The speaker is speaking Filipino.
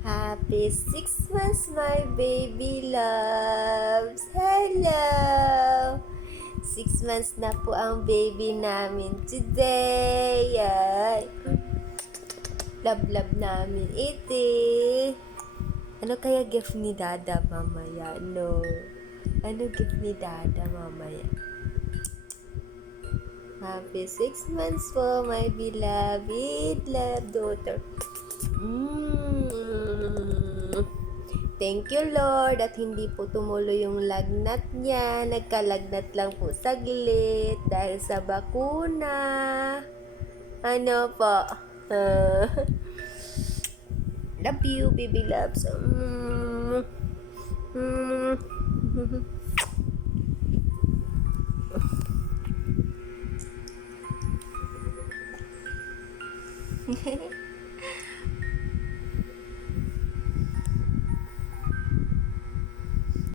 Happy 6 months, my baby loves! Hello! 6 months na po ang baby namin today. Ay, love namin ito. Ano kaya gift ni Dada mamaya? No. Ano gift ni Dada mamaya? Happy 6 months po, my beloved love daughter. Thank you, Lord, at hindi po tumuloy yung lagnat niya. Nagkalagnat lang po saglit dahil sa bakuna. Ano po? Love you, baby loves.